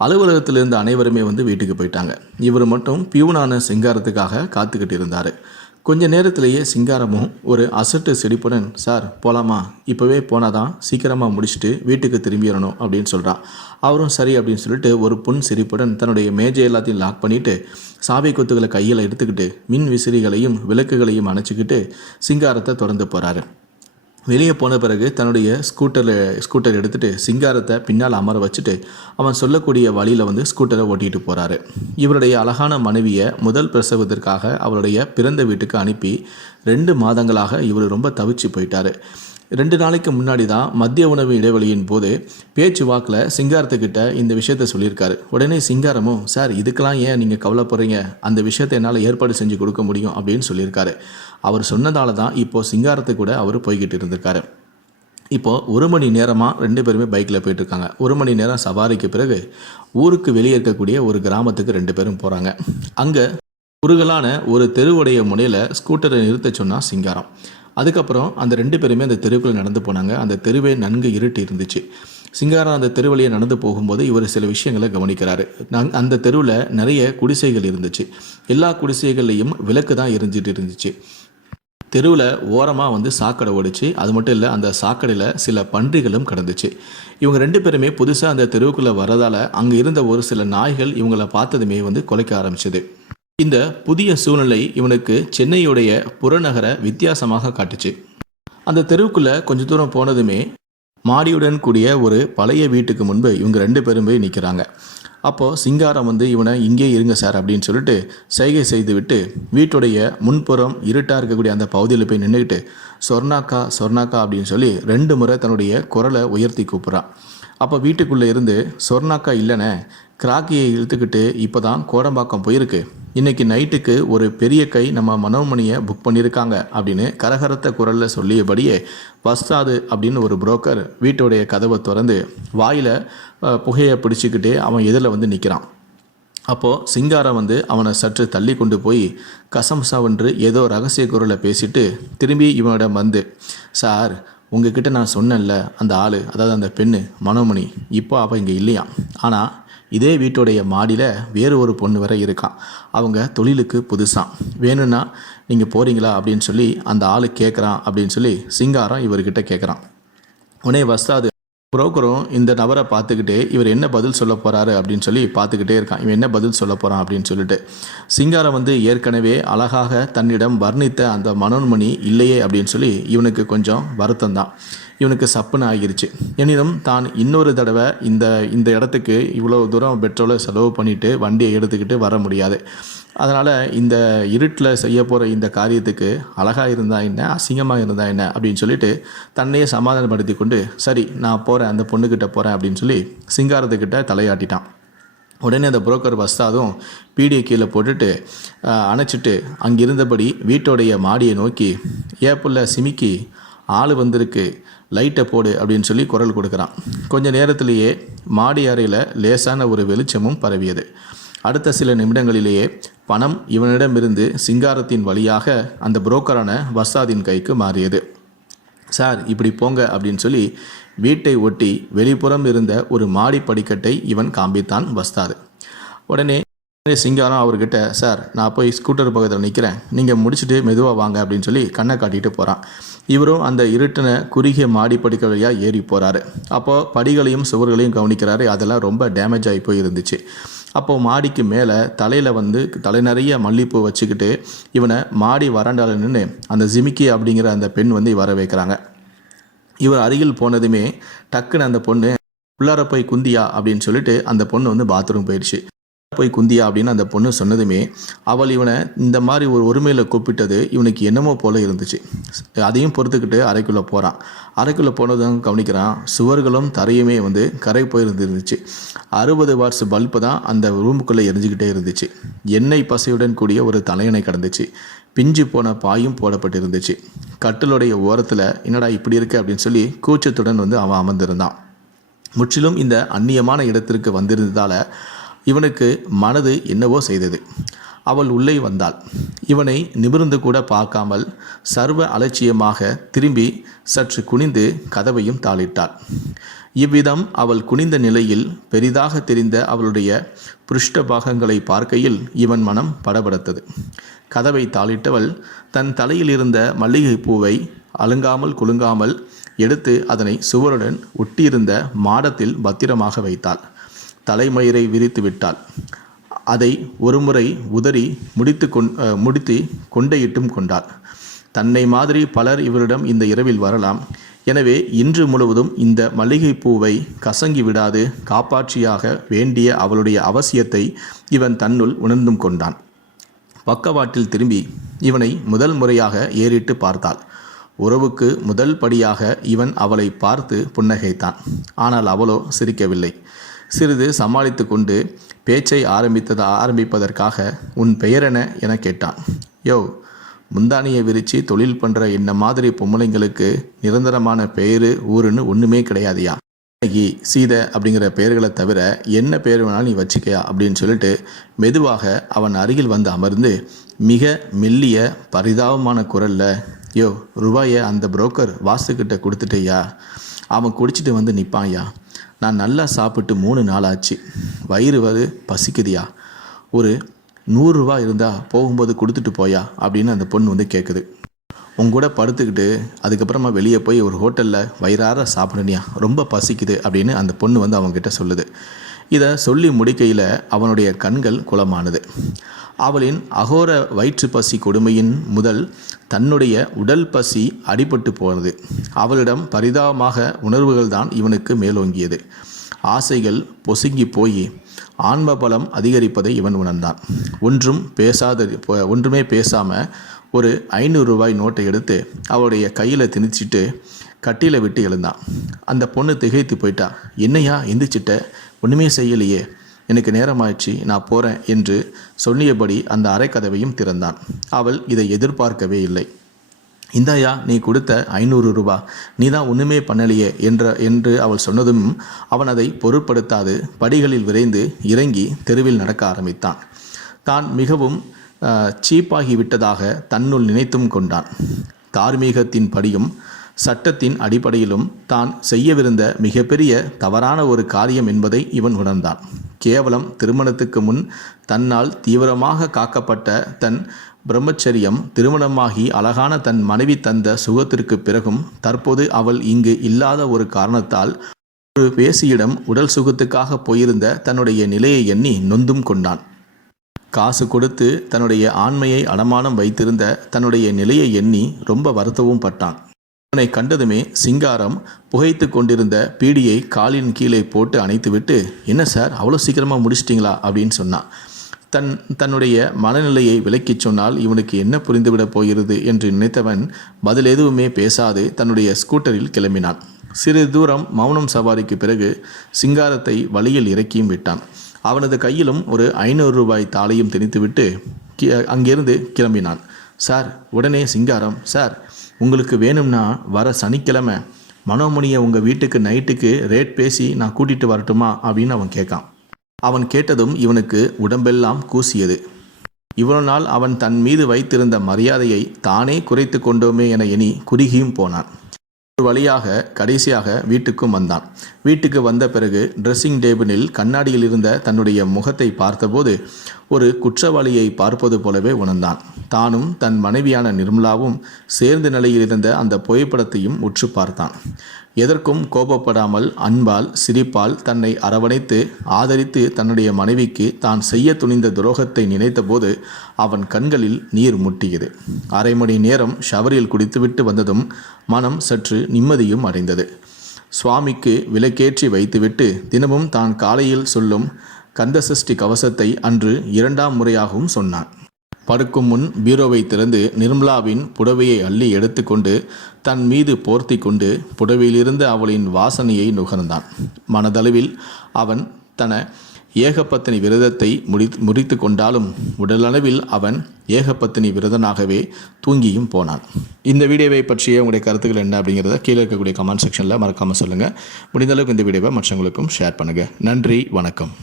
அலுவலகத்தில் இருந்த அனைவருமே வந்து வீட்டுக்கு போயிட்டாங்க. இவர் மட்டும் பியூனான சிங்காரத்துக்காக காத்துக்கிட்டு இருந்தார். கொஞ்ச நேரத்திலேயே சிங்காரமும் ஒரு அசட்டு செடிப்புடன் சார் போகலாமா இப்போவே போனால் தான் சீக்கிரமாக முடிச்சுட்டு வீட்டுக்கு திரும்பிடணும் அப்படின்னு சொல்கிறான் அவரும் சரி அப்படின்னு சொல்லிட்டு ஒரு புன் சிரிப்புடன் தன்னுடைய மேஜை எல்லாத்தையும் லாக் பண்ணிவிட்டு சாவி கொத்துகளை கையில் எடுத்துக்கிட்டு மின் விசிறிகளையும் விளக்குகளையும் அணைச்சிக்கிட்டு சிங்காரத்தை தொடர்ந்து போகிறாரு வெளியே போன பிறகு தன்னுடைய ஸ்கூட்டரில் ஸ்கூட்டர் எடுத்துகிட்டு சிங்காரத்தை பின்னால் அமர வச்சுட்டு அவன் சொல்லக்கூடிய வழியில் வந்து ஸ்கூட்டரை ஓட்டிகிட்டு போகிறாரு இவருடைய அழகான மனைவியை முதல் பிரசவத்திற்காக அவருடைய பிறந்த வீட்டுக்கு அனுப்பி ரெண்டு மாதங்களாக இவர் ரொம்ப தவிச்சு போயிட்டாரு. ரெண்டு நாளைக்கு முன்னாடி தான் மதிய உணவு இடைவெளியின் போது பேச்சு வாக்கில் சிங்காரத்துக்கிட்ட இந்த விஷயத்த சொல்லியிருக்காரு. உடனே சிங்காரமும் சார் இதுக்கெல்லாம் ஏன் நீங்கள் கவலைப்படுறீங்க? அந்த விஷயத்தை என்னால் ஏற்பாடு செஞ்சு கொடுக்க முடியும் அப்படின்னு சொல்லியிருக்காரு. அவர் சொன்னதால தான் இப்போது சிங்காரத்து கூட அவர் போய்கிட்டு இருந்திருக்காரு. இப்போது ஒரு மணி நேரமாக ரெண்டு பேருமே பைக்கில் போயிட்டுருக்காங்க. ஒரு மணி நேரம் சவாரிக்கு பிறகு ஊருக்கு வெளியே இருக்கக்கூடிய ஒரு கிராமத்துக்கு ரெண்டு பேரும் போகிறாங்க அங்கே குறுகலான ஒரு தெருவுடைய முனையில் ஸ்கூட்டரை நிறுத்த சொன்னால் சிங்காரம். அதுக்கப்புறம் அந்த ரெண்டு பேருமே அந்த தெருவுக்குள்ளே நடந்து போனாங்க. அந்த தெருவே நன்கு இருட்டு இருந்துச்சு. சிங்காரம் அந்த தெருவழியை நடந்து போகும்போது இவர் சில விஷயங்களை கவனிக்கிறாரு. நங் அந்த தெருவில் நிறைய குடிசைகள் இருந்துச்சு. எல்லா குடிசைகள்லையும் விளக்கு தான் எரிஞ்சிட்டு இருந்துச்சு. தெருவில் ஓரமாக வந்து சாக்கடை ஓடிச்சு. அது மட்டும் இல்லை அந்த சாக்கடையில் சில பன்றிகளும் கிடந்துச்சு. இவங்க ரெண்டு பேருமே புதுசாக அந்த தெருவுக்குள்ளே வரதால் அங்கே இருந்த ஒரு சில நாய்கள் இவங்களை பார்த்ததுமே வந்து குலைக்க ஆரம்பிச்சது. இந்த புதிய சூழ்நிலை இவனுக்கு சென்னையுடைய புறநகரை வித்தியாசமாக காட்டுச்சு. அந்த தெருவுக்குள்ளே கொஞ்ச தூரம் போனதுமே மாடியுடன் கூடிய ஒரு பழைய வீட்டுக்கு முன்பு இவங்க ரெண்டு பேரும் போய் நிற்கிறாங்க அப்போது சிங்காரம் வந்து இவனை இங்கே இருங்க சார் அப்படின்னு சொல்லிட்டு சைகை செய்து விட்டு வீட்டுடைய முன்புறம் இருட்டாக இருக்கக்கூடிய அந்த பகுதியில் போய் நின்றுக்கிட்டு சொர்ணாக்கா சொர்ணாக்கா அப்படின்னு சொல்லி ரெண்டு முறை தன்னுடைய குரலை உயர்த்தி கூப்பிட்றான். அப்போ வீட்டுக்குள்ளே இருந்து சொர்ணாக்கா இல்லைண்ணே கிராக்கியை இழுத்துக்கிட்டு இப்போ தான் கோடம்பாக்கம் போயிருக்கு. இன்னைக்கு நைட்டுக்கு ஒரு பெரிய கை நம்ம மனோமணியை புக் பண்ணியிருக்காங்க அப்படின்னு கரகரத்த குரலில் சொல்லியபடியே வஸ்தாது அப்படின்னு ஒரு புரோக்கர் வீட்டுடைய கதவை திறந்து வாயில் புகையை பிடிச்சிக்கிட்டே அவன் எதிரில் வந்து நிற்கிறான் அப்போது சிங்காரம் வந்து அவனை சற்று தள்ளி கொண்டு போய் கசம்சாவென்று ஏதோ ரகசிய குரலை பேசிட்டு திரும்பி இவனிடம் வந்து சார் உங்ககிட்ட நான் சொன்னேன்ல அந்த ஆள் அதாவது அந்த பெண்ணு மனோமணி இப்போ அவள் இங்கே இல்லையா? ஆனால் இதே வீட்டுடைய மாடியில் வேறு ஒரு பொண்ணு வரை இருக்கான் அவங்க தொழிலுக்கு புதுசாக வேணும்னா நீங்கள் போகிறீங்களா அப்படின்னு சொல்லி அந்த ஆள் கேட்குறான் அப்படின்னு சொல்லி சிங்காரம் இவர்கிட்ட கேட்குறான் உடனே வஸ்தாது புரோக்கரும் இந்த நபரை பார்த்துக்கிட்டே இவர் என்ன பதில் சொல்ல போகிறாரு அப்படின்னு சொல்லி பார்த்துக்கிட்டே இருக்கான். இவன் என்ன பதில் சொல்ல போகிறான் அப்படின்னு சொல்லிட்டு. சிங்காரம் வந்து ஏற்கனவே அழகாக தன்னிடம் வர்ணித்த அந்த மனோன்மணி இல்லையே அப்படின்னு சொல்லி இவனுக்கு கொஞ்சம் வருத்தம் தான் இவனுக்கு சப்புன்னு ஆகிருச்சு. எனினும் தான் இன்னொரு தடவை இந்த இந்த இடத்துக்கு இவ்வளோ தூரம் பெட்ரோலை செலவு பண்ணிவிட்டு வண்டியை எடுத்துக்கிட்டு வர முடியாது. அதனால் இந்த இருட்டில் செய்ய போகிற இந்த காரியத்துக்கு அழகாக இருந்தால் என்ன அசிங்கமாக இருந்தால் என்ன அப்படின்னு சொல்லிட்டு தன்னையே சமாதானப்படுத்தி கொண்டு சரி நான் போகிறேன் அந்த பொண்ணுக்கிட்ட போகிறேன் அப்படின்னு சொல்லி சிங்காரத்துக்கிட்ட தலையாட்டிட்டான். உடனே அந்த புரோக்கர் வஸ்தாதும் பீடியை கீழே போட்டுட்டு அணைச்சிட்டு அங்கிருந்தபடி வீட்டோடைய மாடியை நோக்கி ஏப்புள்ள சிமிக்கி ஆள் வந்திருக்கு. லைட்டை போடு அப்படின்னு சொல்லி குரல் கொடுக்குறான். கொஞ்ச நேரத்திலேயே மாடி அறையில் லேசான ஒரு வெளிச்சமும் பரவியது. அடுத்த சில நிமிடங்களிலேயே பணம் இவனிடமிருந்து சிங்காரத்தின் வழியாக அந்த புரோக்கரான வஸ்தாதின் கைக்கு மாறியது. சார் இப்படி போங்க அப்படின்னு சொல்லி வீட்டை ஒட்டி வெளிப்புறம் இருந்த ஒரு மாடி படிக்கட்டை இவன் காண்பித்தான் வஸ்தாது உடனே சிங்காரம் அவர்கிட்ட சார் நான் போய் ஸ்கூட்டர் பக்கத்தில் நிற்கிறேன் நீங்கள் முடிச்சுட்டு மெதுவாக வாங்க அப்படின்னு சொல்லி கண்ணை காட்டிட்டு போகிறான் இவரும் அந்த இருட்டின குறுகிய மாடி படிக்க வழியாக ஏறி போகிறாரு அப்போது படிகளையும் சுவர்களையும் கவனிக்கிறாரு. அதெல்லாம் ரொம்ப டேமேஜ் ஆகி போய் இருந்துச்சு அப்போது மாடிக்கு மேலே தலையில் வந்து தலை நிறைய மல்லிப்பூ வச்சுக்கிட்டு இவனை மாடி வராண்டால நின்று அந்த ஜிமிக்கி அப்படிங்கிற அந்த பெண் வந்து வர வைக்கிறாங்க. இவர் அருகில் போனதுமே டக்குன்னு அந்த பொண்ணு உள்ளார போய் குந்தியா? அப்படின்னு சொல்லிட்டு அந்த பொண்ணு வந்து பாத்ரூம் போயிடுச்சு போய் குந்தியா அப்படின்னு அந்த பொண்ணு சொன்னதுமே அவள் இவனை இந்த மாதிரி ஒரு ஒருமையில் கூப்பிட்டது இவனுக்கு என்னமோ போல இருந்துச்சு. அதையும் பொறுத்துக்கிட்டு அறைக்குள்ளே போகிறான் அறைக்குள்ளே போனதும் கவனிக்கிறான் சுவர்களும் தரையுமே வந்து கரை போயிருந்துருந்துச்சு. அறுபது வாட்ஸ் பல்பு தான் அந்த ரூமுக்குள்ளே எரிஞ்சுக்கிட்டே இருந்துச்சு. எண்ணெய் பசையுடன் கூடிய ஒரு தலையணை கடந்துச்சு. பிஞ்சு போன பாயும் போடப்பட்டிருந்துச்சு. கட்டிலுடைய ஓரத்தில் என்னடா இப்படி இருக்கு அப்படின்னு சொல்லி கூச்சத்துடன் வந்து அவன் அமர்ந்திருந்தான். முற்றிலும் இந்த அந்நியமான இடத்திற்கு வந்திருந்ததால் இவனுக்கு மனது என்னவோ செய்தது. அவள் உள்ளே வந்தாள். இவனை நிமிர்ந்து கூட பார்க்காமல் சர்வ அலட்சியமாக திரும்பி சற்று குனிந்து கதவையும் தாளிட்டாள். இவ்விதம் அவள் குனிந்த நிலையில் பெரிதாக தெரிந்த அவளுடைய புருஷ்ட பாகங்களை பார்க்கையில் இவன் மனம் படபடத்தது. கதவை தாளிட்டவள் தன் தலையில் இருந்த மல்லிகை பூவை அலுங்காமல் குலுங்காமல் எடுத்து அதனை சுவருடன் ஒட்டியிருந்த மாடத்தில் பத்திரமாக வைத்தாள். தலைமயிரை விரித்து விட்டாள். அதை ஒருமுறை உதறி முடித்து கொண் முடித்து கொண்டையிட்டும் கொண்டாள். தன்னை மாதிரி பலர் இவரிடம் இந்த இரவில் வரலாம். எனவே இன்று முழுவதும் இந்த மல்லிகை பூவை கசங்கி விடாது காப்பாற்றியாக வேண்டிய அவளுடைய அவசியத்தை இவன் தன்னுள் உணர்ந்தும் கொண்டான். பக்கவாட்டில் திரும்பி இவனை முதல் முறையாக ஏறிட்டு பார்த்தாள். உறவுக்கு முதல் படியாக இவன் அவளை பார்த்து புன்னகைத்தான். ஆனால் அவளோ சிரிக்கவில்லை. சிறிது சமாளித்து கொண்டு பேச்சை ஆரம்பித்தது ஆரம்பிப்பதற்காக உன் பெயரென என கேட்டான். யோ முந்தானியை விரித்து தொழில் பண்ணுற என்ன மாதிரி பொம்பளைங்களுக்கு நிரந்தரமான பெயர் ஊருன்னு ஒன்றுமே கிடையாதுயா? கண்ணகி சீதை அப்படிங்கிற பெயர்களை தவிர என்ன பெயர் வேணாலும் நீ வச்சுக்கியா? அப்படின்னு சொல்லிட்டு மெதுவாக அவன் அருகில் வந்து அமர்ந்து மிக மெல்லிய பரிதாபமான குரல்ல யோ ரூபாயை அந்த புரோக்கர் வாசுக்கிட்ட கொடுத்துட்டேயா? அவன் குடிச்சிட்டு வந்து நிற்பான்யா நான் நல்லா சாப்பிட்டு மூணு நாள் ஆச்சு வயிறு வரு பசிக்குதியா. ஒரு நூறுரூவா இருந்தால் போகும்போது கொடுத்துட்டு போயா அப்படின்னு அந்த பொண்ணு வந்து கேட்குது உங்க கூட படுத்துக்கிட்டு அதுக்கப்புறமா வெளியே போய் ஒரு ஹோட்டலில் வயிறார சாப்பிடணியா ரொம்ப பசிக்குது அப்படின்னு அந்த பொண்ணு வந்து அவங்ககிட்ட சொல்லுது. இதை சொல்லி முடிக்கையில் அவனுடைய கண்கள் குளமானது. அவளின் அகோர வயிற்று பசி கொடுமையின் முதல் தன்னுடைய உடல் பசி அடிபட்டு போனது. அவளிடம் பரிதாபமாக உணர்வுகள் தான் இவனுக்கு மேலோங்கியது. ஆசைகள் பொசுங்கி போய் ஆன்ம பலம் அதிகரிப்பதை இவன் உணர்ந்தான். ஒன்றும் பேசாத ஒன்றுமே பேசாமல் ஒரு ஐநூறு ரூபாய் நோட்டை எடுத்து அவளுடைய கையில் திணிச்சிட்டு கட்டியில் விட்டு எழுந்தான். அந்த பொண்ணு திகைத்து போயிட்டா. என்னையா எந்திரிச்சிட்ட? ஒன்றுமே செய்யலையே. எனக்கு நேரமாயிடுச்சு நான் போகிறேன் என்று சொன்னியபடி அந்த அரைக்கதவையும் திறந்தான். அவள் இதை எதிர்பார்க்கவே இல்லை. இந்தாயா நீ கொடுத்த ஐநூறு ரூபா. நீ தான் ஒன்றுமே பண்ணலையே என்ற என்று அவள் சொன்னதும் அவன் அதை பொருட்படுத்தாது படிகளில் விரைந்து இறங்கி தெருவில் நடக்க ஆரம்பித்தான். தான் மிகவும் சீப்பாகிவிட்டதாக சீப்பாகி விட்டதாக தன்னுள் நினைத்தும் கொண்டான். தார்மீகத்தின் படியும் சட்டத்தின் அடிப்படையிலும் தான் செய்யவிருந்த மிகப்பெரிய தவறான ஒரு காரியம் என்பதை இவன் உணர்ந்தான். கேவலம் திருமணத்துக்கு முன் தன்னால் தீவிரமாக காக்கப்பட்ட தன் பிரம்மச்சரியம் திருமணமாகி அழகான தன் மனைவி தந்த சுகத்திற்கு பிறகும் தற்போது அவள் இங்கு இல்லாத ஒரு காரணத்தால் ஒரு பேசியிடம் உடல் சுகத்துக்காக போயிருந்த தன்னுடைய நிலையை எண்ணி நொந்தும் கொண்டான். காசு கொடுத்து தன்னுடைய ஆண்மையை அடமானம் வைத்திருந்த தன்னுடைய நிலையை எண்ணி ரொம்ப வருத்தவும் பட்டான். அவனை கண்டதுமே சிங்காரம் புகைத்து கொண்டிருந்த பீடியை காலின் கீழே போட்டு அணைத்துவிட்டு என்ன சார் அவ்வளோ சீக்கிரமாக முடிச்சிட்டிங்களா? அப்படின்னு சொன்னான். தன் தன்னுடைய மனநிலையை விலக்கிச் சொன்னால் இவனுக்கு என்ன புரிந்துவிடப் போகிறது? என்று நினைத்தவன் பதில் எதுவுமே பேசாது தன்னுடைய ஸ்கூட்டரில் கிளம்பினான். சிறிது தூரம் மௌனம் சவாரிக்கு பிறகு சிங்காரத்தை வழியில் இறக்கியும் விட்டான். அவனது கையிலும் ஒரு ஐநூறு ரூபாய் தாளையும் திணித்துவிட்டு கி- அங்கிருந்து கிளம்பினான். சார் உடனே சிங்காரம் சார் உங்களுக்கு வேணும்னா வர சனிக்கிழமை மனோமணியை உங்கள் வீட்டுக்கு நைட்டுக்கு ரேட் பேசி நான் கூட்டிகிட்டு வரட்டுமா அப்படின்னு அவன் கேட்கான். அவன் கேட்டதும் இவனுக்கு உடம்பெல்லாம் கூசியது. இவ்வளோ நாள் அவன் தன் மீது வைத்திருந்த மரியாதையை தானே குறைத்து கொண்டோமே என எண்ணி குறுகியும் போனான். ஒரு வழியாக கடைசியாக வீட்டுக்கும் வந்தான். வீட்டுக்கு வந்த பிறகு ட்ரெஸ்ஸிங் டேபிளில் கண்ணாடியில் இருந்த தன்னுடைய முகத்தை பார்த்தபோது ஒரு குற்றவாளியை பார்ப்பது போலவே உணர்ந்தான். தானும் தன் மனைவியான நிர்மலாவும் சேர்ந்த நிலையில் இருந்த அந்த புகைப்படத்தையும் உற்று பார்த்தான். எதற்கும் கோபப்படாமல் அன்பால் சிரிப்பால் தன்னை அரவணைத்து ஆதரித்து தன்னுடைய மனைவிக்கு தான் செய்ய துணிந்த துரோகத்தை நினைத்தபோது அவன் கண்களில் நீர் முட்டியது. அரை மணி நேரம் ஷவரில் குடித்துவிட்டு வந்ததும் மனம் சற்று நிம்மதியும் அடைந்தது. சுவாமிக்கு விலக்கேற்றி வைத்துவிட்டு தினமும் தான் காலையில் சொல்லும் கந்தசஷ்டி கவசத்தை அன்று இரண்டாம் முறையாகவும் சொன்னான். படுக்கும் முன் பீரோவை திறந்து நிர்மலாவின் புடவையை அள்ளி எடுத்துக்கொண்டு தன் மீது போர்த்தி கொண்டு புடவையிலிருந்து அவளின் வாசனையை நுகர்ந்தான். மனதளவில் அவன் தன ஏகபத்தினி விரதத்தை முடி முறித்து கொண்டாலும் உடலளவில் அவன் ஏகபத்தினி விரதனாகவே தூங்கியும் போனான். இந்த வீடியோவை பற்றிய உங்களுடைய கருத்துக்கள் என்ன அப்படிங்கிறத கீழே இருக்கக்கூடிய கமெண்ட் செக்ஷனில் மறக்காமல் சொல்லுங்கள் முடிந்த அளவுக்கு இந்த வீடியோவை மற்றவங்களுக்கும் ஷேர் பண்ணுங்கள் நன்றி வணக்கம்.